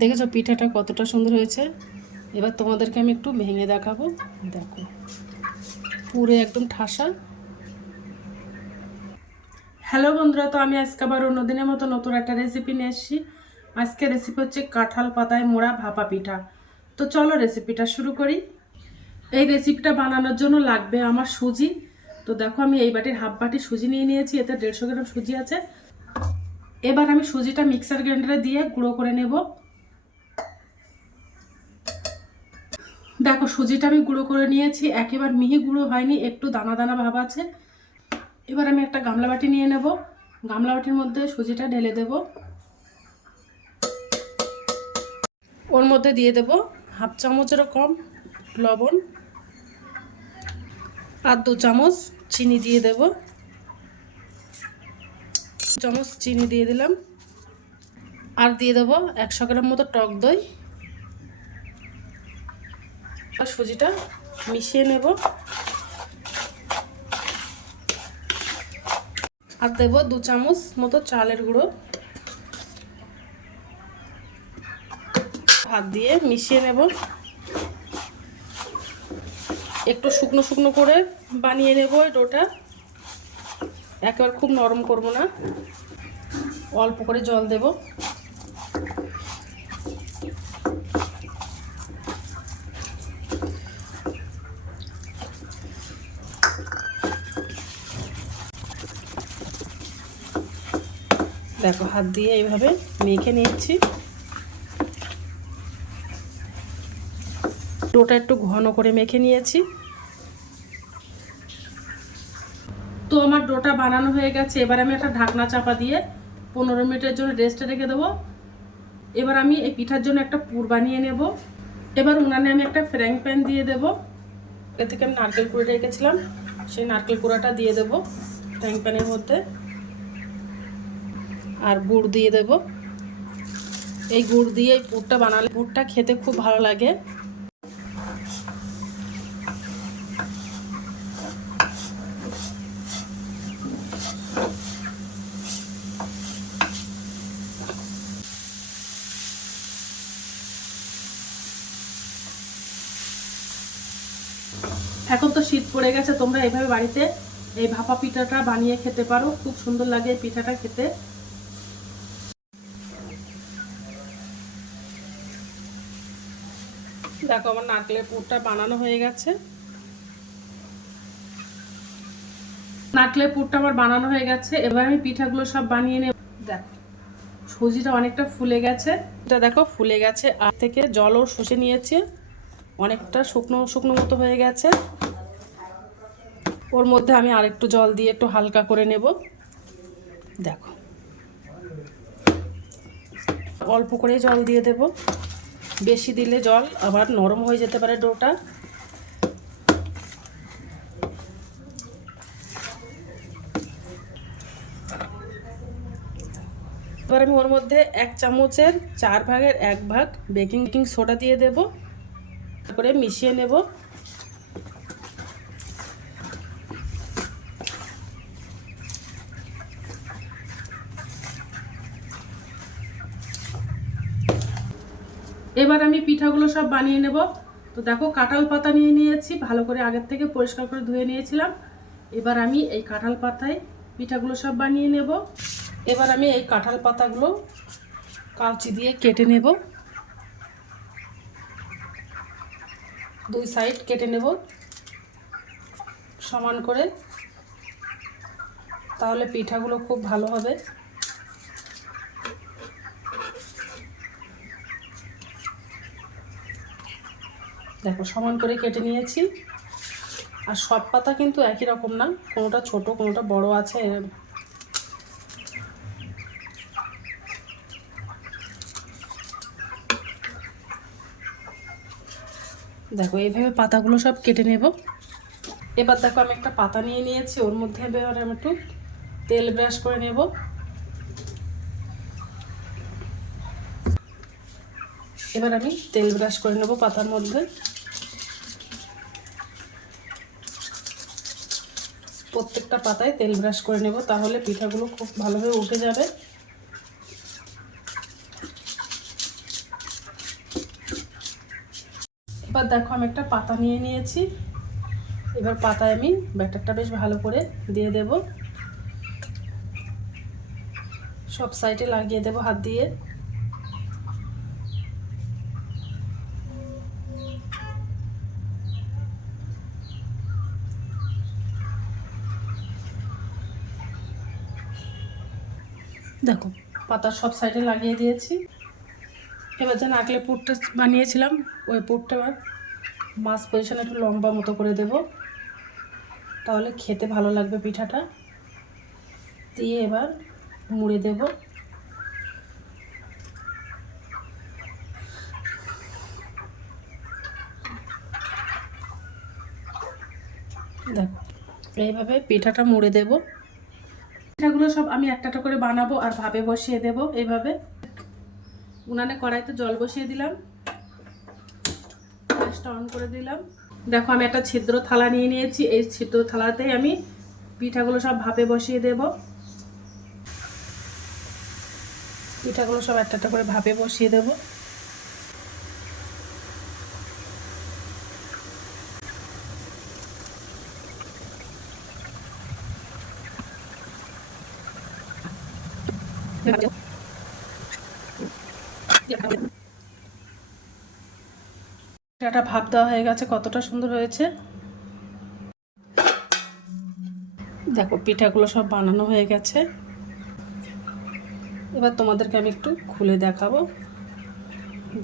দেখেছ পিঠাটা কতটা সুন্দর হয়েছে? এবার তোমাদেরকে আমি একটু ভেঙে দেখাবো। দেখো, পুরো একদম ঠাসা। হ্যালো বন্ধুরা, তো আমি আজকে আবার অন্যদিনের মতো নতুন একটা রেসিপি নিয়ে এসেছি। আজকে রেসিপি হচ্ছে কাঁঠাল পাতায় মোড়া ভাপা পিঠা। তো চলো রেসিপিটা শুরু করি। এই রেসিপিটা বানানোর জন্য লাগবে আমার সুজি। তো দেখো, আমি এই বাটির হাফ বাটি সুজি নিয়ে নিয়েছি, এতে দেড়শো গ্রাম সুজি আছে। এবার আমি সুজিটা মিক্সার গ্রাইন্ডারে দিয়ে গুঁড়ো করে নেব। দেখো, সুজিটা আমি গুঁড়ো করে নিয়েছি, একেবারে মিহি গুঁড়ো হয়নি, একটু দানা দানা ভাব আছে। এবার আমি একটা গামলা বাটি নিয়ে নেব। গামলা বাটির মধ্যে সুজিটা ঢেলে দেব। ওর মধ্যে দিয়ে দেব হাফ চামচেরও কম লবণ। আর দু চামচ চিনি দিয়ে দেব। চামচ চিনি দিয়ে দিলাম। আর দিয়ে দেবো একশো গ্রাম মতো টক দই। সুজিটা মিশিয়ে নেব। আর দেব দু চামচ মতো চালের গুঁড়ো। হাত দিয়ে মিশিয়ে নেব। একটু শুকনো শুকনো করে বানিয়ে নেব ডোটা। একেবারে খুব নরম করব না। অল্প করে জল দেব। দেখো, হাত দিয়ে এইভাবে মেখে নিচ্ছি। ডোটা একটু ঘন করে মেখে নিয়েছি। তো আমার ডোটা বানানো হয়ে গেছে। এবার আমি একটা ঢাকনা চাপা দিয়ে পনেরো মিনিটের জন্য রেস্টে রেখে দেবো। এবার আমি এই পিঠার জন্য একটা পুর বানিয়ে নেব। এবার উনানে আমি একটা ফ্রাইং প্যান দিয়ে দেব। এর থেকে আমি নারকেল কুড়ে রেখেছিলাম, সেই নারকেল কুড়াটা দিয়ে দেব ফ্রাইং প্যানের মধ্যে। আর গুড় দিয়ে দেব। এই গুড় দিয়ে এই পুরটা বানালে পুরটা খেতে খুব ভালো লাগে। এখন তো শীত পড়ে গেছে, তোমরা এইভাবে বাড়িতে এই ভাপা পিঠাটা বানিয়ে খেতে পারো। খুব সুন্দর লাগে এই পিঠাটা খেতে। দেখো আমার নারকেলের পুরটা বানানো হয়ে গেছে। নারকেলের পুরটা আমার বানানো হয়ে গেছে, এবার আমি পিঠাগুলো সব বানিয়ে নেব। দেখো সুজিটা অনেকটা ফুলে গেছে। এটা দেখো, ফুলে গেছে। আর থেকে জলও শুষে নিয়েছে। অনেকটা শুকনো শুকনো মতো হয়ে গেছে। ওর মধ্যে আমি আরেকটু জল দিয়ে একটু হালকা করে নেব। দেখো, অল্প করে জল দিয়ে দেব। বেশি দিলে জল আবার নরম হয়ে যেতে পারে ডোটা। এবার আমি ওর মধ্যে এক চামচের চার ভাগের এক ভাগ বেকিং বেকিং সোডা দিয়ে দেব। তারপরে মিশিয়ে নেব। এবার আমি পিঠাগুলো সব বানিয়ে নেব। তো দেখো, কাঁঠাল পাতা নিয়ে নিয়েছি, ভালো করে আগের থেকে পরিষ্কার করে ধুয়ে নিয়েছিলাম। এবার আমি এই কাঁঠাল পাতায় পিঠাগুলো সব বানিয়ে নেব। এবার আমি এই কাঁঠাল পাতাগুলো কাউচি দিয়ে কেটে নেব। দুই সাইড কেটে নেব সমান করে। তাহলে পিঠাগুলো খুব ভালো হবে। দেখো, সমান করে কেটে নিয়েছি। আর সব পাতা কিন্তু একই রকম না, কোনোটা ছোট, কোনোটা বড় আছে দেখো, এইভাবে পাতাগুলো সব কেটে নেব। এবার দেখো, আমি একটা পাতা নিয়ে নিয়েছি, ওর মধ্যে এবার আমি একটু তেল ব্রাশ করে নেব। এবার আমি তেল ব্রাশ করে নেব পাতার মধ্যে। প্রত্যেকটা পাতায় তেল ব্রাশ করে নেব, তাহলে পিঠাগুলো খুব ভালোভাবে উঠে যাবে। এবার দেখো আমি একটা পাতা নিয়ে নিয়েছি। এবার পাতায় আমি ব্যাটারটা বেশ ভালো করে দিয়ে দেব। সব সাইডে লাগিয়ে দেব হাত দিয়ে। দেখো, পাতা সব সাইডে লাগিয়ে দিয়েছি। এবার যে নাকলে পুরটা বানিয়েছিলাম, ওই পুরটা এবার মাছ পজিশনে একটু লম্বা মতো করে দেব। তাহলে খেতে ভালো লাগবে পিঠাটা। দিয়ে এবার মুড়ে দেব। দেখো, এইভাবে পিঠাটা মুড়ে দেব। পিঠাগুলো সব আমি একটা করে বানাবো আর ভাবে বসিয়ে দেব এইভাবে। উনানে কড়াইতে জল বসিয়ে দিলাম। গ্যাসটা অন করে দিলাম। দেখো, আমি একটা ছিদ্র থালা নিয়ে নিয়েছি। এই ছিদ্র থালাতেই আমি পিঠাগুলো সব ভাপে বসিয়ে দেব। পিঠাগুলো সব একটা করে ভাপে বসিয়ে দেব। পিঠাটা ভাপ দেওয়া হয়ে গেছে, কতটা সুন্দর হয়েছে। দেখো, পিঠাগুলো সব বানানো হয়ে গেছে। এবার তোমাদেরকে আমি একটু খুলে দেখাবো।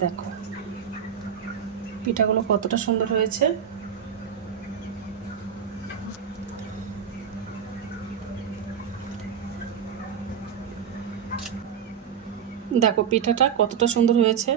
দেখো, পিঠাগুলো কতটা সুন্দর হয়েছে। দেখো পিঠাটা কতটা সুন্দর হয়েছে।